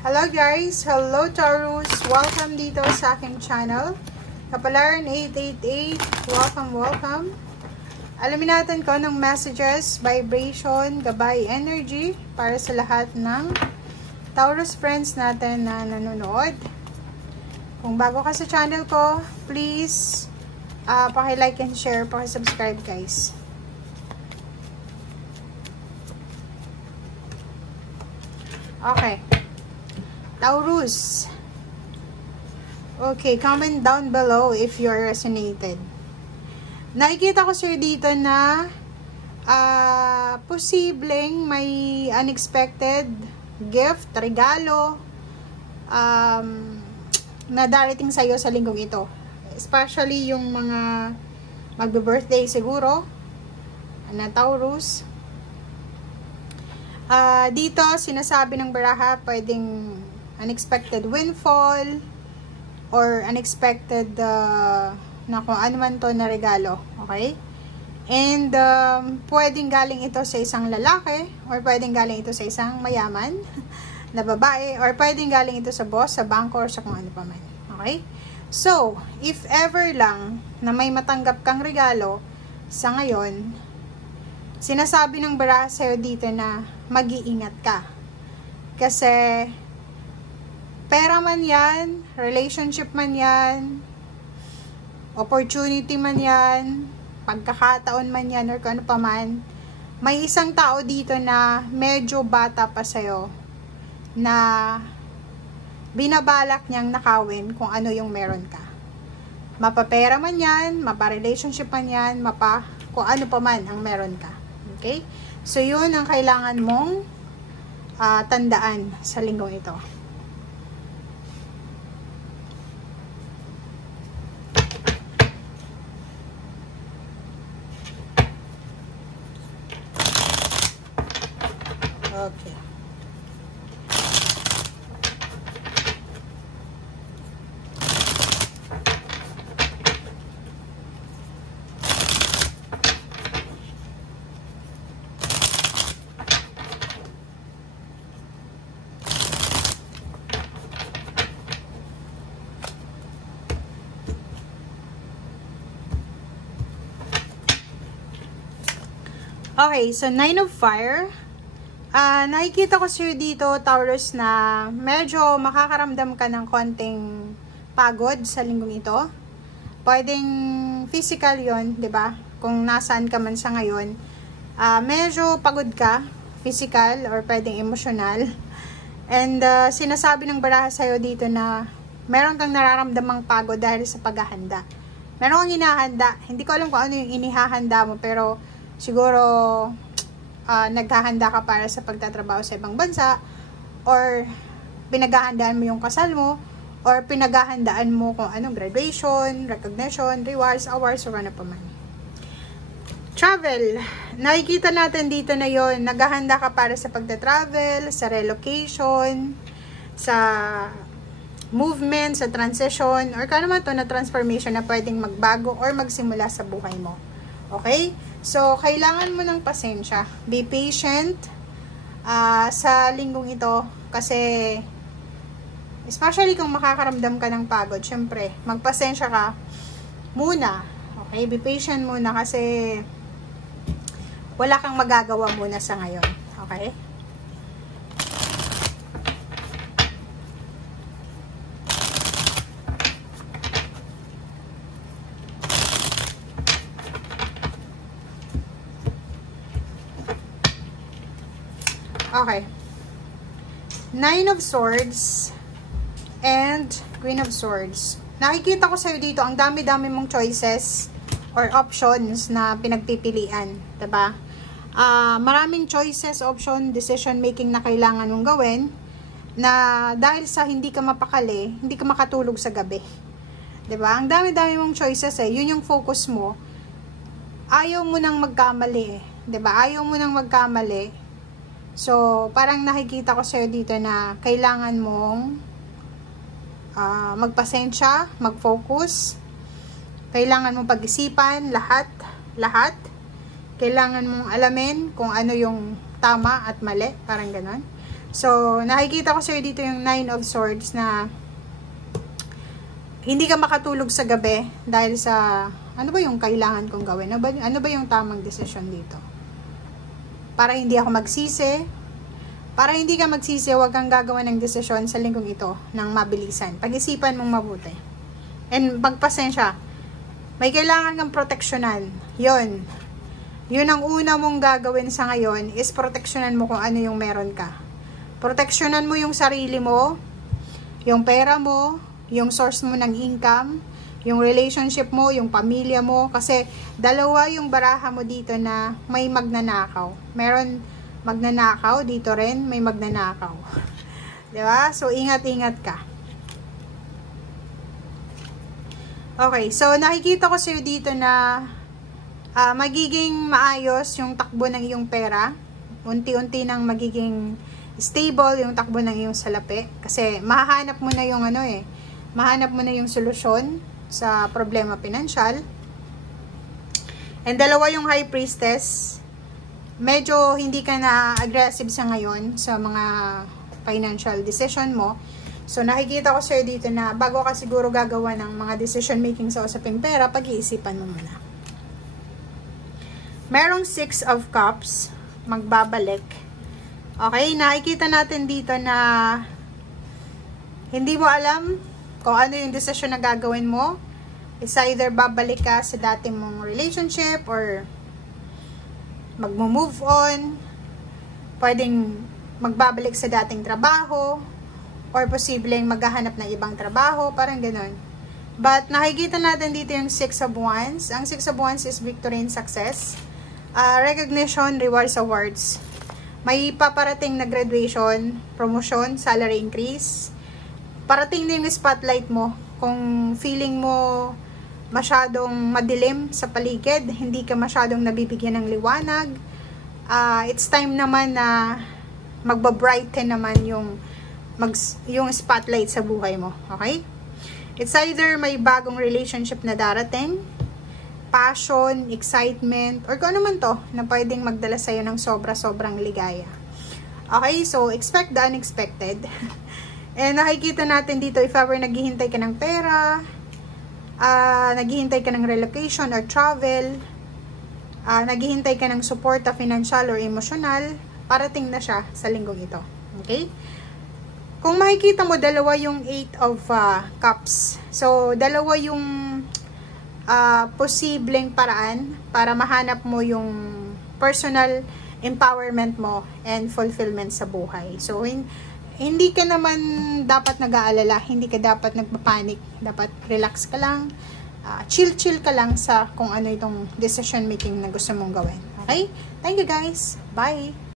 Hello guys! Hello Taurus! Welcome dito sa aking channel. Kapalaran 888, welcome. Alamin natin kung anong messages, vibration, gabay, energy para sa lahat ng Taurus friends natin na nanonood. Kung bago ka sa channel ko, please paki-like and share, paki-subscribe guys. Okay. Taurus. Okay, comment down below if you're resonated. Nakikita ko sir dito na posibleng may unexpected gift, regalo na darating sa'yo sa linggong ito. Especially yung mga magbe-birthday siguro na Taurus. Dito, sinasabi ng baraha, pwedeng unexpected windfall or unexpected na kung ano man to na regalo. Okay? And pwedeng galing ito sa isang lalaki or pwedeng galing ito sa isang mayaman na babae or pwedeng galing ito sa boss, sa bangko or sa kung ano pa man. Okay? So, if ever lang na may matanggap kang regalo sa ngayon, sinasabi ng baraha sa'yo dito na mag-iingat ka. Kasi pera man yan, relationship man yan, opportunity man yan, pagkakataon man yan, or kung ano pa man, may isang tao dito na medyo bata pa sa'yo na binabalak niyang nakawin kung ano yung meron ka. Mapapera man yan, mapa-relationship man yan, kung ano pa man ang meron ka. Okay? So, yun ang kailangan mong tandaan sa linggong ito. Okay. Okay, so 9 of Fire. Nakikita ko sir dito, Taurus, na medyo makakaramdam ka ng konting pagod sa linggong ito. Pwedeng physical yon, 'di ba? Kung nasaan ka man sa ngayon, medyo pagod ka, physical or pwedeng emotional. And sinasabi ng baraha sa'yo dito na meron kang nararamdamang pagod dahil sa paghahanda. Meron kang hinahanda. Hindi ko alam kung ano yung inihahanda mo, pero siguro naghahanda ka para sa pagtatrabaho sa ibang bansa, or pinaghahandaan mo yung kasal mo, or pinaghahandaan mo kung anong graduation, recognition, rewards, awards, or ano pa man. Travel. Nakikita natin dito na yon, naghahanda ka para sa pagtatravel, sa relocation, sa movement, sa transition, or kano man to na transformation na pwedeng magbago or magsimula sa buhay mo. Okay? So, kailangan mo ng pasensya. Be patient sa linggong ito. Kasi, especially kung makakaramdam ka ng pagod, syempre, magpasensya ka muna. Okay? Be patient muna kasi wala kang magagawa muna sa ngayon. Okay? Okay. 9 of Swords and Queen of Swords. Nakikita ko sa'yo dito, ang dami-dami mong choices or options na pinagpipilian. Diba? Maraming choices, option, decision making na kailangan mong gawin na dahil sa hindi ka mapakali, hindi ka makatulog sa gabi. Diba? Ang dami-dami mong choices yun yung focus mo. Ayaw mo nang magkamali Diba? Ayaw mo nang magkamali. So, parang nakikita ko sa'yo dito na kailangan mong magpasensya, mag-focus. Kailangan mong pag-isipan lahat. Kailangan mong alamin kung ano yung tama at mali, parang ganon. So, nakikita ko sa'yo dito yung 9 of Swords na hindi ka makatulog sa gabi dahil sa, ano ba yung kailangan kong gawin? Ano ba yung tamang desisyon dito? Para hindi ako magsisi. Para hindi ka magsisi, huwag kang gagawa ng desisyon sa linggong ito ng mabilisan. Pag-isipan mong mabuti. And magpasensya. May kailangan kang proteksyonan. Yun ang una mong gagawin sa ngayon is proteksyonan mo kung ano yung meron ka. Proteksyonan mo yung sarili mo, yung pera mo, yung source mo ng income, yung relationship mo, yung pamilya mo. Kasi dalawa yung baraha mo dito na may magnanakaw. Meron magnanakaw, dito rin may magnanakaw. Diba? So, ingat-ingat ka. Okay, so nakikita ko sa'yo dito na magiging maayos yung takbo ng iyong pera. Unti-unti nang magiging stable yung takbo ng iyong salapi. Kasi mahahanap mo na yung mahanap mo na yung solusyon sa problema pinansyal. And dalawa yung High Priestess. Medyo hindi ka na aggressive sa ngayon sa mga financial decision mo. So nakikita ko sa'yo dito na bago ka siguro gagawa ng mga decision making sa usaping pera, pag-iisipan mo muna. Merong 6 of Cups, magbabalik. Okay, nakikita natin dito na hindi mo alam kung ano yung decision na gagawin mo. It's either babalik ka sa dati mong relationship or magmo-move on. Pwedeng magbabalik sa dating trabaho or posibleng maghahanap ng ibang trabaho, parang ganun. But nakikita natin dito yung 6 of Wands. Ang 6 of Wands is victory and success. Recognition, rewards, awards. May paparating na graduation, promotion, salary increase. Parating na yung spotlight mo. Kung feeling mo masyadong madilim sa paligid, hindi ka masyadong nabibigyan ng liwanag, it's time naman na magbabrighten naman yung spotlight sa buhay mo. Okay? It's either may bagong relationship na darating, passion, excitement, or kung ano man to na pwedeng magdala sa'yo ng sobra-sobrang ligaya. Okay? So, expect the unexpected. And nakikita natin dito, if ever naghihintay ka ng pera, naghihintay ka ng relocation or travel, naghihintay ka ng support financial or emotional, parating na siya sa linggong ito. Okay? Kung makikita mo, dalawa yung 8 of Cups. So, dalawa yung posibleng paraan para mahanap mo yung personal empowerment mo and fulfillment sa buhay. So, hindi ka naman dapat nag-aalala, hindi ka dapat nagpapanik, dapat relax ka lang, chill ka lang sa kung ano itong decision making na gusto mong gawin. Okay? Thank you guys. Bye!